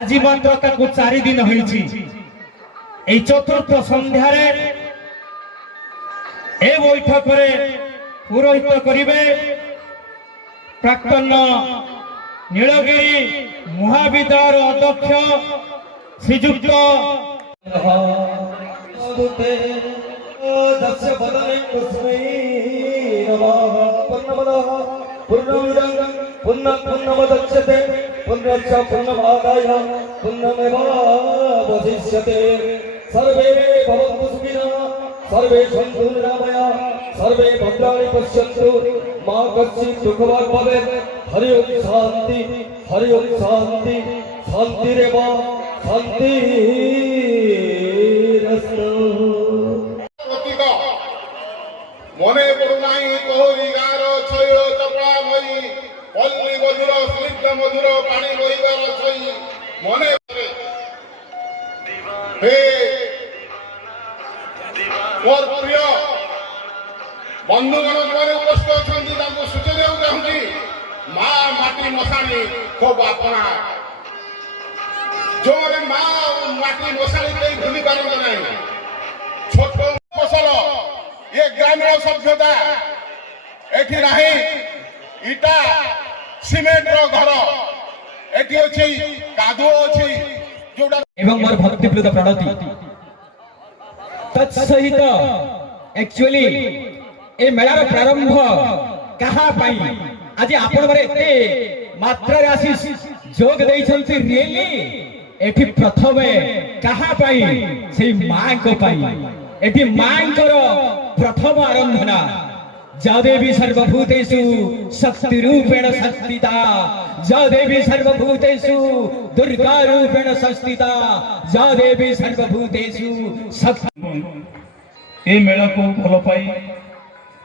आज मात्र 4 दिन होइछि ए चतुर्थ संध्यार ए बैठक पुरोहित करिवे प्राक्तन नीलगिरी महाविद्यालय अध्यक्ष श्रीयुक्त पुण्यमदच्यते पुण्यश्च पुण्यमादाय पुण्यमेवावशिष्यते सर्वे भवन्तु सुखिनः सर्वे सन्तु निरामयाः सर्वे भद्राणि पश्यन्तु मा कश्चित् दुःखभाग् भवेत् हरि ओम शान्ति शान्तिरेव शान्तिरस्तु मने पड़ुनाई तोहरी गार छय चपड़ामयी पल्ली मधुर स्निग्ध मधुर पानी बहिबार छई मने हे मोर प्रिय बंधुगण जो उपस्थित अछंती तांको सूचना चाहूँगी माँ माटी मशाणी खूब अपना जो माँ माटी मशाणी कहीं भूली पारत ना छोट फसल ये ग्रामीण सभ्यता एठी नाही इटा सीमेंट रो घर एठी अछि कादुओ अछि जोडा एवं मोर भक्तिप्रीत प्रणति तत्सहित एक्चुअली ए मेलार प्रारंभ कहा पाई आज आपण मारे एते मात्रा रे आसी जोग दैछन्ति रियली एठी प्रथमे कहा पाई सेई मां को पाई एठी मांकर प्रथम आरंभना जा देवी सर्वभूतेषु शक्ति रूपेण संस्थिता जा देवी सर्वभूतेषु दुर्गा रूपेण संस्थिता जा देवी सर्वभूतेषु शक्ति ए मेला को भल पाई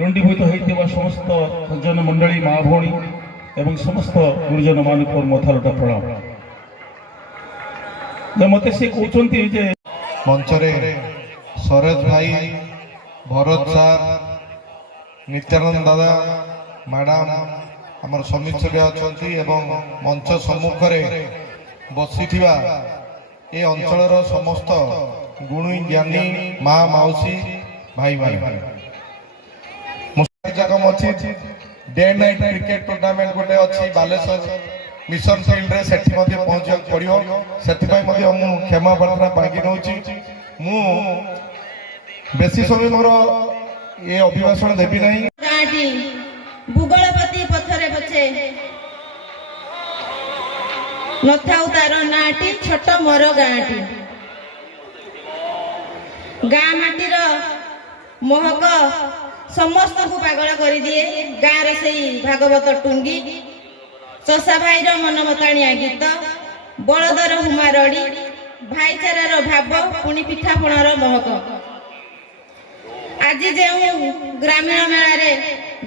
रुंडीभूत होइतिबा समस्त सज्जन मंडली मां भौणी एवं समस्त गुरुजन मानक मथालटा प्रणाम मते से कहउचंती जे मंचरे सरोज भाई भरत सार नित्यानंद दादा मैडम आमर समीर सभ्य अच्छा मंच सम्मुख बसी ए अंचल समस्त गुणी ज्ञानी माँ मौसी भाई भाई जगम अच्छी डे नाइट क्रिकेट टूर्नामेंट गोटे अच्छी बालेश्वर मिशन फील्ड रे सेठी मध्ये पहुंचा पड़ियो सेठी मु क्षमा प्रार्थना मांगी नउची मु बेसी समय मोर ये अभिभाषण देवी नहीं गाँटी भूगोलपति पथरे पछे नथाउ तार नाटी छोट मोर गाँटी गाँ माटीर महक समस्त को पागल कर दिए गाँव से भागवत टुंगी चषा भाईर मनमताणिया गीत बलदर हुमारड़ी भाईचारार भाव पुणी पिठापणार महक आज जो ग्रामीण मेल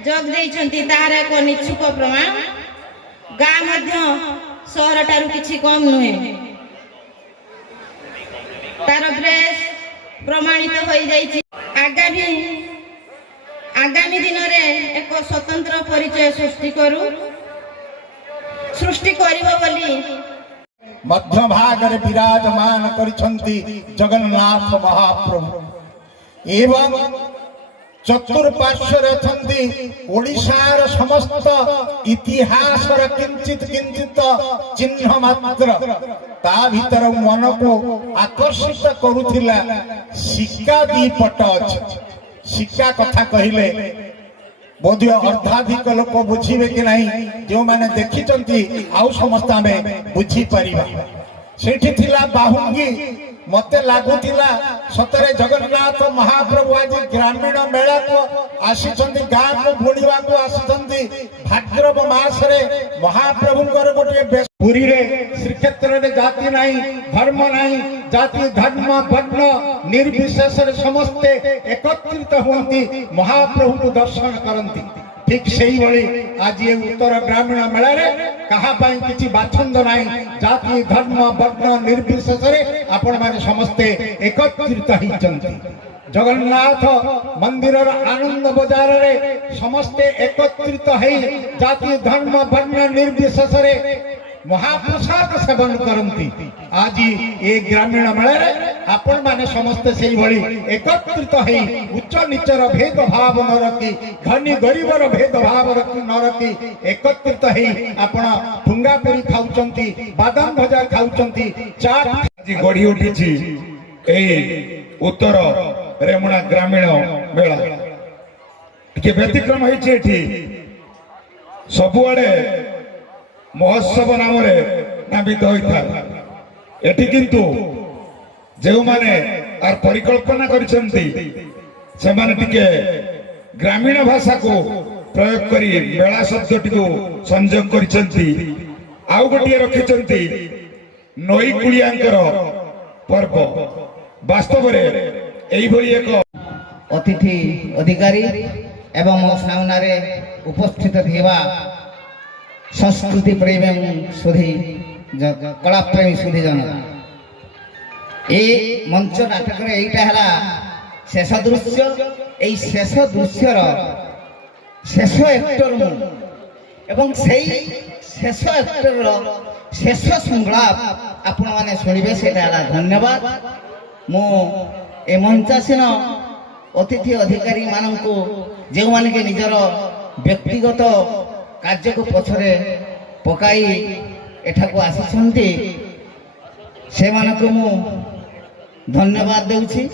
जोग देइछंती तार एक निच्छुक प्रमाण गाँ सहर ठारू किछि कम नुहे तार प्रेस प्रमाणित हो जाइछि आगामी दिन में एक स्वतंत्र परिचय सृष्टि करिबो बोली मध्य भाग रे विराजमान करिछंती जगन्नाथ महाप्रभु एवं चतुर्पार्श्वर अछंती ओडिशार समस्त इतिहास किंचित किंचित चिन्ह मात्र ता भीतर मन को आकर्षित करुथिला सिक्का दी पट अछि सिक्का कथा कहिले बोध्य अर्धाधिक लोक बुझीबे कि नहीं जो माने देखिचंती आउ समस्त आमे बुझी परिबा सेठी थिला बाहुंगी मते लागुतिला सतरे जगन्नाथ महाप्रभु आज ग्रामीण मेला को आसीचंती गाँ को बुणीवा को आसीचंती भाद्रव मास रे महाप्रभु गोटे पुरी रे श्रीक्षेत्र रे जाति नहीं धर्म नहीं जाति धर्म वर्ण निर्विशेष समस्ते एकत्रित होती महाप्रभु को दर्शन करती ठीक से ही आज ये उत्तर ग्रामीण मेला रे कहा पाई किछि बाछंद नहीं जाति धर्म वर्ण निर्विशेष आपण माने समस्ते एकत्रित होइचंती जगन्नाथ मंदिर आनंद बजार रे समस्ते एकत्रित है जाति धर्म वर्ण निर्विशेष महाप्रसाद सेवन करती। आज ये ग्रामीण मेला आपण माने समस्त से एकत्रित हो उच्च नीचर भेद भाव न रखी धनी गरीबर भेद भाव न रखी एकत्रित हो आपण ठुंगा पुरी खाऊचंती बादाम भजा खाऊचंती चाट आज गढ़ी उठी उत्तर रेमुणा ग्रामीण मेला टे व्यतिक्रम होती सबुआड़े महोत्सव नाम नामित होता है किंतु जो माने आर परिकल्पना करिसेंती ग्रामीण भाषा को प्रयोग करी मेला शब्द टी संयोग करिसेंती आउ गोटे रखिसेंती नई कुलियांकर पर्व वास्तव रे एई भली एक अतिथि अधिकारी एवं मो सामने उपस्थित थिबा संस्कृति प्रेमी सुधी कला प्रेमी सुधी जन ए मंच नाटक यहीटा शेष दृश्य यही शेष दृश्यर शेष एक्टर एवं शेष एक्टर शेष संलाप आपण मैंने शुणे से धन्यवाद मु ए मंचासीन अतिथि अधिकारी मानू जो माने के निजर व्यक्तिगत कार्य को पछरे पकाई एठाको आसिछन्ति से मानको मु धन्यवाद देउछि।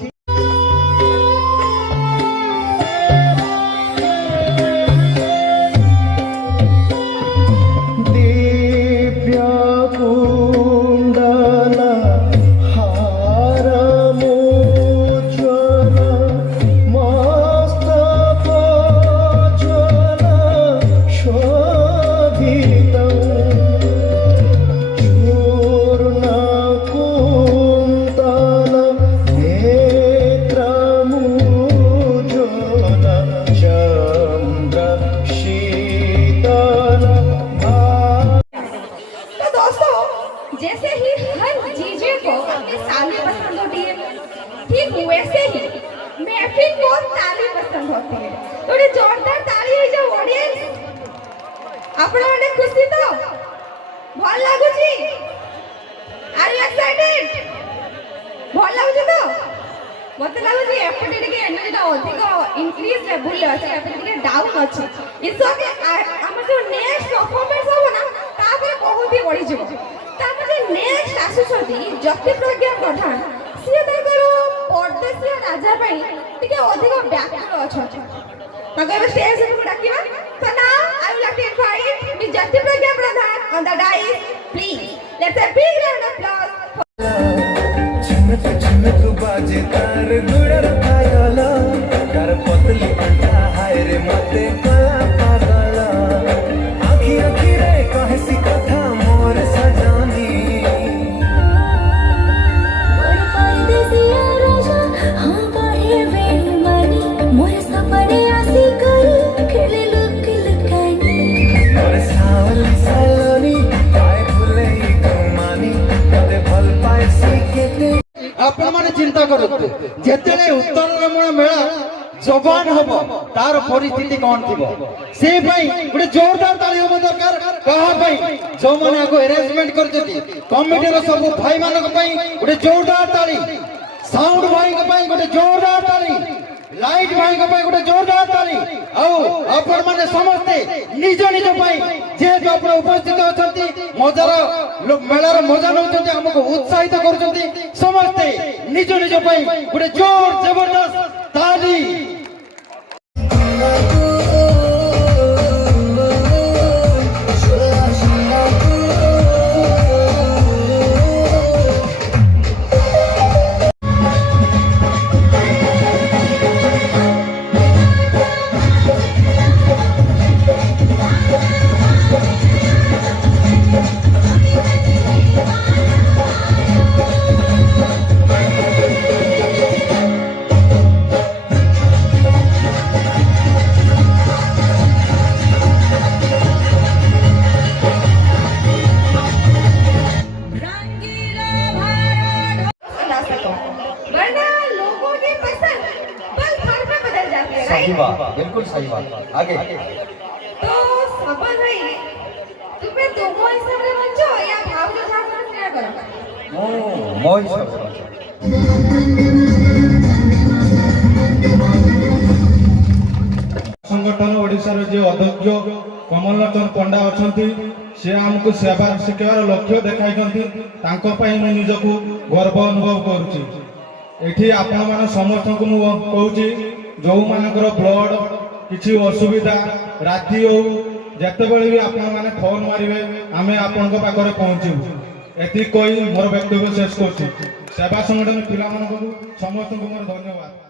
जैसे ही हर जीजे को अपने साली पसंद होती है, ठीक वैसे ही महफिल को ताली पसंद होती है। थोड़ी जोरदार ताली है जो ऑडियंस आपण माने खुशी तो भल लागुची। Are you excited? भल लागुची तो मते लागुची एपटे टिके एनर्जी ता अधिक इंक्रीज लेवल अछि एपटे टिके डाउन अछि। इट्स ओके हमर जो नेक्स्ट परफॉर्मेंस हो ना तापर बहुत ही बढ़ी जिवो। नेक्स्ट आसुछंती ज्योति प्रज्ञा प्रधान सी परदेशीय राजा टिके अधिक व्याकुल अछंती स्टेज को डाकिबा। So now I would like to invite miss Jyoti Pragya Pradhan on the dais please let's a big round of applause. झुमक झुमक बाजे तार गुड़र पायला कर पतली अंडा हाय रे मते कला पागला आखी आखी रे कहे सी कथा मोर सजानी आपण माने चिंता करते जेतेले उत्तर रमण मेला जबान हबो तार परिस्थिति कोन थिबो से भाई गुटे जोरदार ताली होबो दरकार कहा भाई जो माने को अरेंजमेंट करजती कमिटी रो सब भाई मानक पई गुटे जोरदार ताली साउंड भाई के पई गुटे जोरदार ताली लाइट भाई के पई गुटे जोरदार ताली औ आपण माने समस्त निज निज पई जे जो आपण उपस्थित अछंती मजार मेलार मजा नउछंती हमको उत्साहित करूछंती समस्त निज निज पई गुटे जोर जबरदस्त ताली। सही बात, बिल्कुल सही बात। आगे तो सबन भाई तुम्हें दोनों हिसाब से बच्चों ଆପଣ? ମୋ ହିସାବରେ संगठन ओडिशार जे अध्यक्ष कमललोचन पंडा अच्छा से आमको सेवा शिखार लक्ष्य देखाई मु निजको गर्व अनुभव करुच्ची आपण मान समस्त को कहूँ जो मानकर ब्लड किसी असुविधा राति हो जिते भी आपण मैंने फोन मारे आम आपण पाखे पहुँचू एति कही मोर वक्तव्य शेष कर सेवा संगठन पिला समस्त को मोर धन्यवाद।